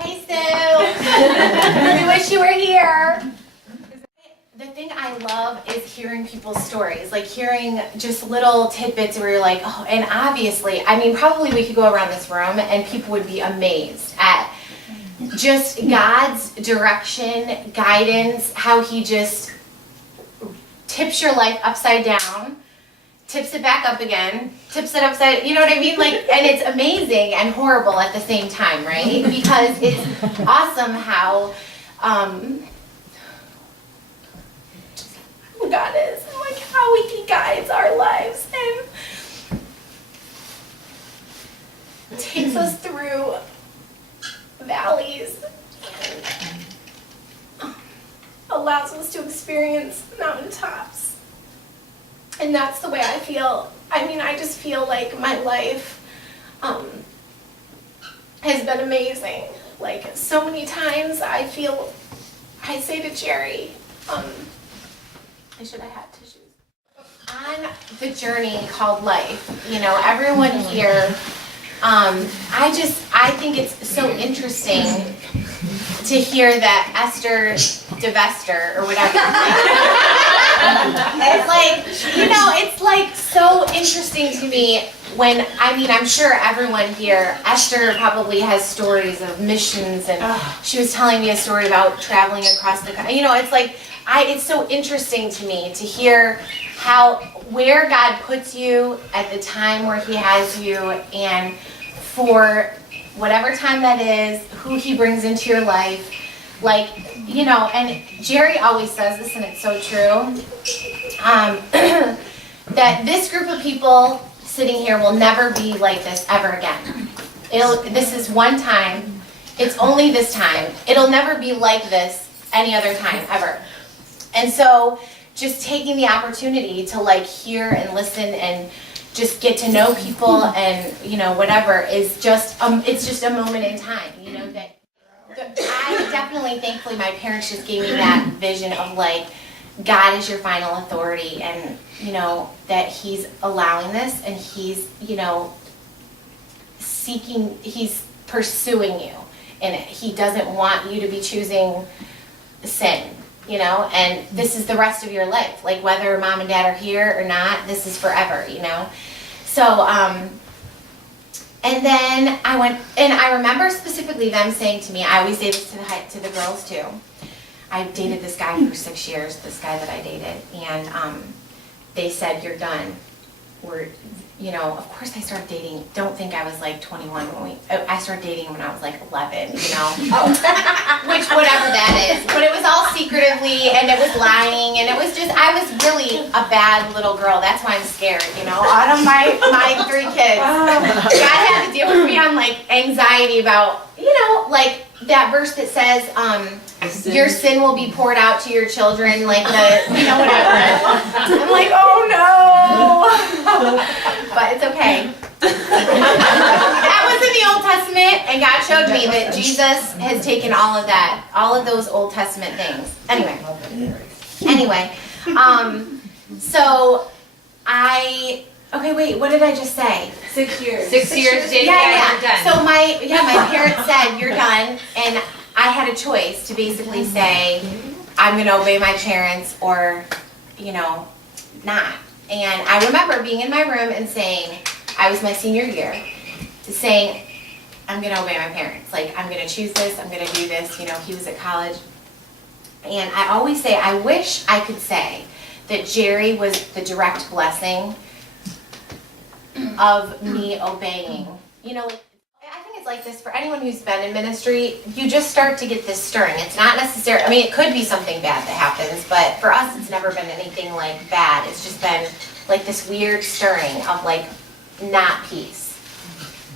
Hey, Sue. We wish you were here. The thing I love is hearing people's stories, like hearing just little tidbits where you're like, oh, and obviously, I mean, probably we could go around this room and people would be amazed at just God's direction, guidance, how he just tips your life upside down, tips it back up again, tips it upside, you know what I mean? Like, and it's amazing and horrible at the same time, right? Because it's awesome how who God is and like how he guides our lives and takes us through valleys and allows us to experience mountaintops. And that's the way I feel. I mean, I just feel like my life has been amazing. Like, so many times I say to Jerry, I should have had tissues. On the journey called life, you know, everyone here, I think it's so interesting to hear that Esther DeVester or whatever. It's like, you know, it's like so interesting to me when, I mean, I'm sure everyone here, Esther probably has stories of missions, and she was telling me a story about traveling across the country. You know, it's like, it's so interesting to me to hear where God puts you at the time where he has you, and for whatever time that is, who he brings into your life. Like, you know, and Jerry always says this, and it's so true, that this group of people sitting here will never be like this ever again. This is one time. It's only this time. It'll never be like this any other time ever. And so just taking the opportunity to like hear and listen and just get to know people and, you know, whatever is just, it's just a moment in time, you know, that I definitely, thankfully, my parents just gave me that vision of like, God is your final authority, and, you know, that he's allowing this, and he's, you know, he's pursuing you in it. He doesn't want you to be choosing sin, you know, and this is the rest of your life. Like, whether mom and dad are here or not, this is forever, you know. So, and then I went, and I remember specifically them saying to me, I always say this to the girls too. I dated this guy for 6 years, this guy that I dated, and they said, you're done. You know, of course I started dating, don't think I was like 21 when I started dating when I was like 11, you know, which whatever that is, but it was all secretively, and it was lying, and it was just, I was really a bad little girl. That's why I'm scared, you know, out of my 3 kids. God had to deal with me on like anxiety about, you know, like that verse that says, your sin will be poured out to your children, like you know, whatever. I'm like, oh no. But it's okay. That was in the Old Testament, and God showed me that Jesus has taken all of that, all of those Old Testament things. Anyway, so okay, wait, what did I just say? 6 years. 6 years dating, yeah. you're done. So my parents said, you're done, and I had a choice to basically say, I'm going to obey my parents or, you know, not. And I remember being in my room and saying, I was my senior year, saying, I'm going to obey my parents. Like, I'm going to choose this, I'm going to do this. You know, he was at college. And I always say, I wish I could say that Jerry was the direct blessing of me obeying. You know, I think it's like this for anyone who's been in ministry. You just start to get this stirring. It's not necessarily, I mean, it could be something bad that happens, but for us it's never been anything like bad. It's just been like this weird stirring of like not peace.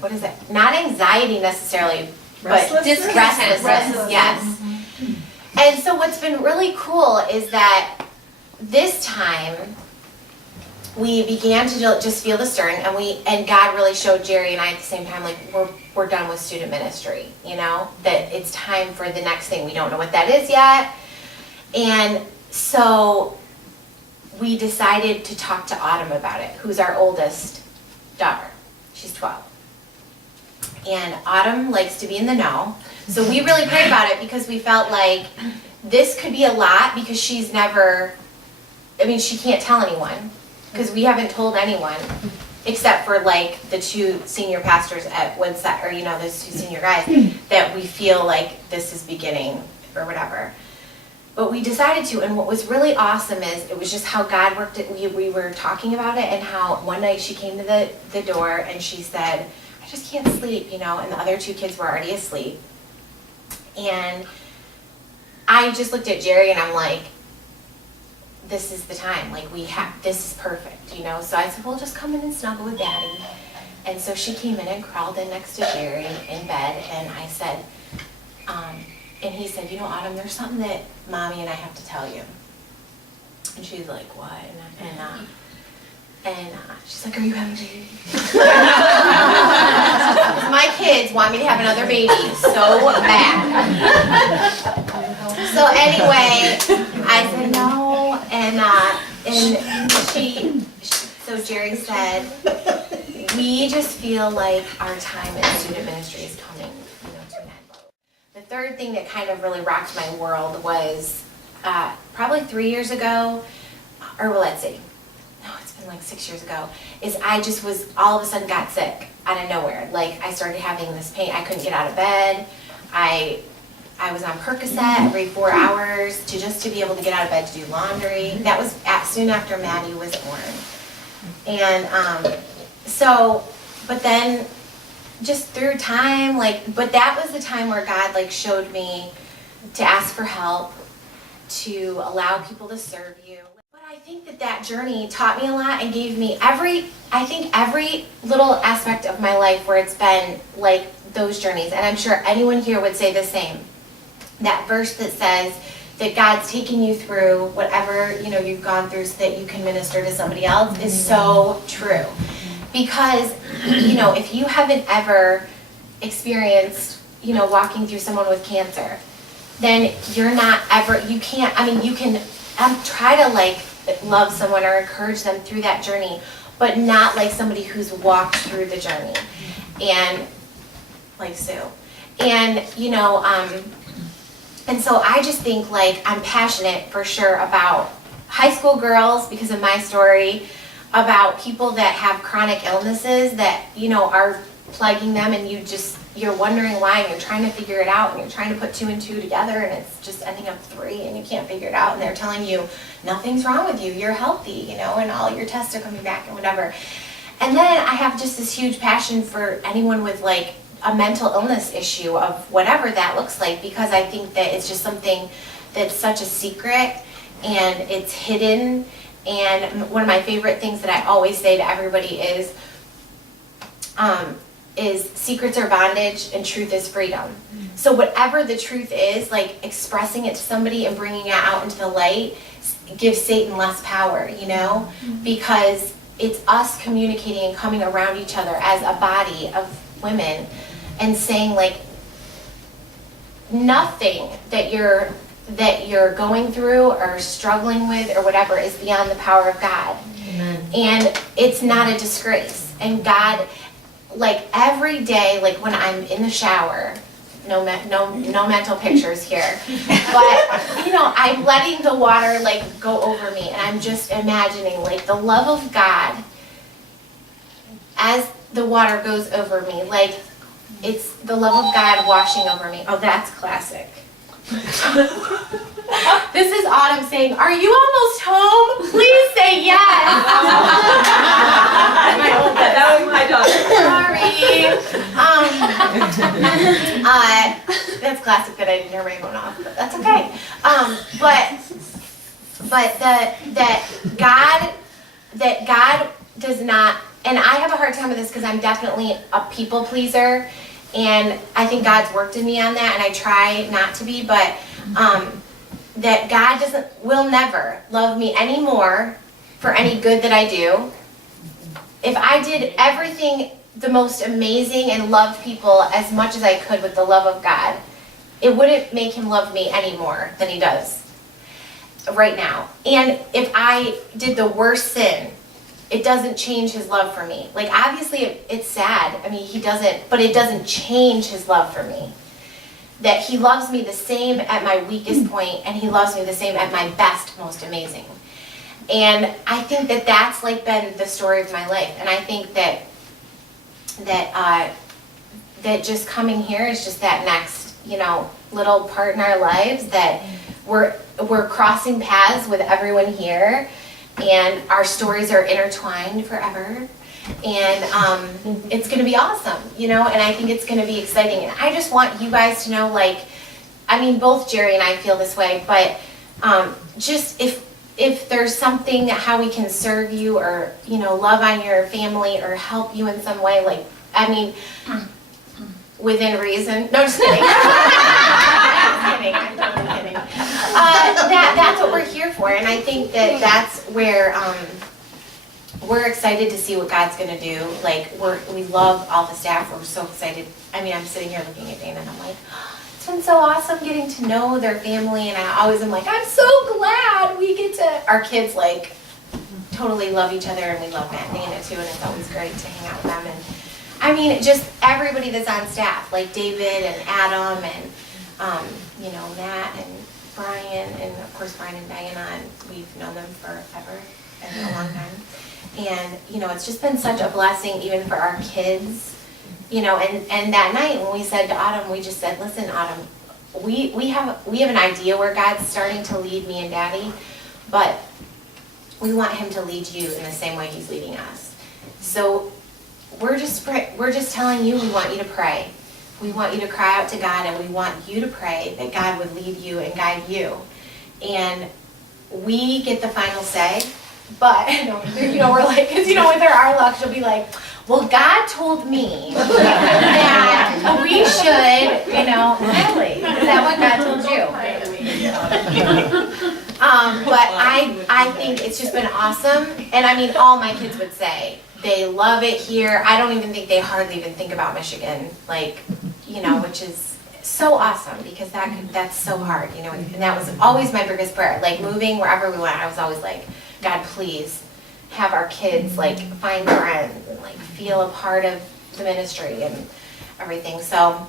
What is it? Not anxiety necessarily, but restlessness. Yes. And so what's been really cool is that this time we began to just feel the stirring, and God really showed Jerry and I at the same time, like, we're done with student ministry, you know, that it's time for the next thing. We don't know what that is yet. And so we decided to talk to Autumn about it, who's our oldest daughter. She's 12. And Autumn likes to be in the know. So we really prayed about it because we felt like this could be a lot because she's never, I mean, she can't tell anyone because we haven't told anyone except for like the 2 senior pastors at Woodset, or those 2 senior guys, that we feel like this is beginning or whatever. But we decided to, and what was really awesome is it was just how God worked it. We were talking about it, and how one night she came to the door and she said, I just can't sleep, and the other 2 kids were already asleep. And I just looked at Jerry and I'm like, this is the time, like this is perfect, So I said, well, just come in and snuggle with Daddy. And so she came in and crawled in next to Jerry in bed, and I said, and he said, Autumn, there's something that Mommy and I have to tell you. And she's like, what? And she's like, are you having a baby? My kids want me to have another baby so bad. So anyway, I said no, and so Jerry said, we just feel like our time in student ministry is coming, to an end. The third thing that kind of really rocked my world was probably 3 years ago, or well, let's see, no, it's been like 6 years ago, is I just was, all of a sudden got sick out of nowhere. Like I started having this pain, I couldn't get out of bed, I was on Percocet every 4 hours to be able to get out of bed to do laundry. That was soon after Maddie was born. And but then just through time, but that was the time where God showed me to ask for help, to allow people to serve you. But I think that journey taught me a lot and gave me every little aspect of my life where it's been like those journeys. And I'm sure anyone here would say the same. That verse that says that God's taking you through whatever, you've gone through so that you can minister to somebody else is so true. Because, if you haven't ever experienced, walking through someone with cancer, then you're not ever, you can't, you can try to love someone or encourage them through that journey, but not like somebody who's walked through the journey. And like Sue. And, and so I just think I'm passionate for sure about high school girls because of my story, about people that have chronic illnesses that, are plaguing them, and you're wondering why, and you're trying to figure it out, and you're trying to put 2 and 2 together, and it's just ending up 3, and you can't figure it out, and they're telling you nothing's wrong with you, you're healthy, and all your tests are coming back and whatever. And then I have just this huge passion for anyone with a mental illness issue of whatever that looks like, because I think that it's just something that's such a secret and it's hidden. And one of my favorite things that I always say to everybody is secrets are bondage and truth is freedom. So whatever the truth is, expressing it to somebody and bringing it out into the light gives Satan less power, because it's us communicating and coming around each other as a body of women and saying nothing that you're going through or struggling with or whatever is beyond the power of God. Amen. And it's not a disgrace. And God, every day, when I'm in the shower, no mental pictures here, but I'm letting the water go over me, and I'm just imagining the love of God as the water goes over me, it's the love of God washing over me. Oh, that's classic. This is Autumn saying, are you almost home? Please say yes. That was my daughter. Sorry. That's classic that I didn't hear Ray going off, but that's okay. But that God does not, and I have a hard time with this because I'm definitely a people pleaser. And I think God's worked in me on that, and I try not to be, but that God will never love me anymore for any good that I do. If I did everything the most amazing and loved people as much as I could with the love of God, it wouldn't make him love me any more than he does right now. And if I did the worst sin it doesn't change his love for me. Like, obviously it's sad. I mean, he doesn't, but it doesn't change his love for me. That he loves me the same at my weakest point, and he loves me the same at my best, most amazing. And I think that that's like been the story of my life. And I think that just coming here is just that next, little part in our lives that we're crossing paths with everyone here, and our stories are intertwined forever. And it's going to be awesome, and I think it's going to be exciting. And I just want you guys to know, both Jerry and I feel this way, but just if there's something how we can serve you, or, love on your family or help you in some way, within reason. No, just kidding. I'm kidding. I'm totally kidding. That's what we're here for, and I think that that's where we're excited to see what God's going to do. We love all the staff. We're so excited. I'm sitting here looking at Dana, and I'm like, it's been so awesome getting to know their family, and I always am like, I'm so glad we get to. Our kids totally love each other, and we love Matt and Dana too, and it's always great to hang out with them. And just everybody that's on staff, like David and Adam and Matt and Brian, and of course Brian and Diana, and we've known them forever and a long time. And it's just been such a blessing even for our kids. And that night when we said to Autumn, we just said, listen, Autumn, we have an idea where God's starting to lead me and Daddy, but we want him to lead you in the same way he's leading us. So we're just telling you, we want you to pray. We want you to cry out to God, and we want you to pray that God would lead you and guide you. And we get the final say, but, we're like, because, with our luck, she'll be like, well, God told me that we should, Natalie, is that what God told you? But I think it's just been awesome. And all my kids would say, they love it here. I don't even think they hardly even think about Michigan, which is so awesome, because that's so hard, and that was always my biggest prayer. Moving wherever we went, I was always like, God, please have our kids find friends and feel a part of the ministry and everything. So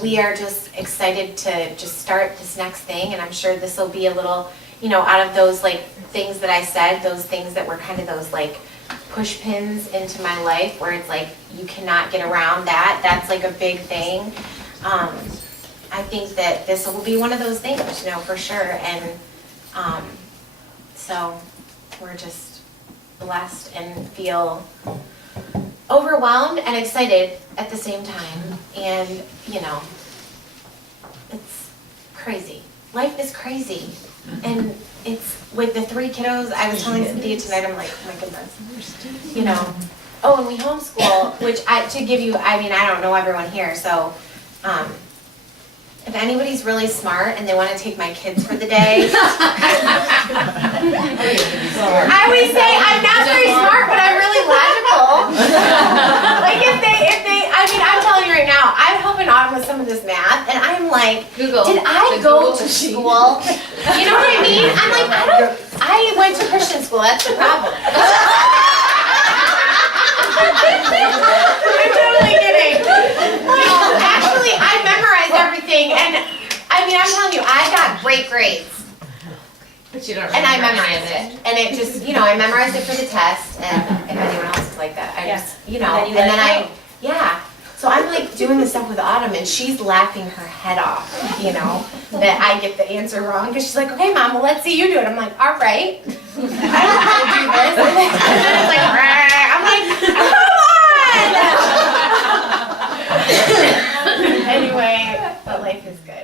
we are just excited to just start this next thing, and I'm sure this will be a little, out of those things that I said, those things that were kind of those push pins into my life, where it's you cannot get around that. That's a big thing. I think that this will be one of those things, for sure. And so we're just blessed and feel overwhelmed and excited at the same time. And it's crazy. Life is crazy. And it's with the 3 kiddos. I was telling Cynthia tonight, I'm like, oh my goodness. Oh, and we homeschool, which to give you, I don't know everyone here, so if anybody's really smart and they want to take my kids for the day, I always say I'm not very smart, but I'm really logical. if they, I'm telling you right now, I'm helping Autumn with some of this math, and I'm like, Google. did I go to school? You know what I mean? I'm like, I went to Christian school, that's the problem. I'm totally kidding. No, actually, I memorized everything, and I'm telling you, I got great grades. But you don't And I memorized it. And it just, I memorized it for the test, and if anyone else is like that, So I'm doing this stuff with Autumn, and she's laughing her head off, that I get the answer wrong, because she's like, okay, Mom, well, let's see you do it. I'm like, all right. I don't know how to do this. And then it's like, I'm like, come on! Anyway, but life is good.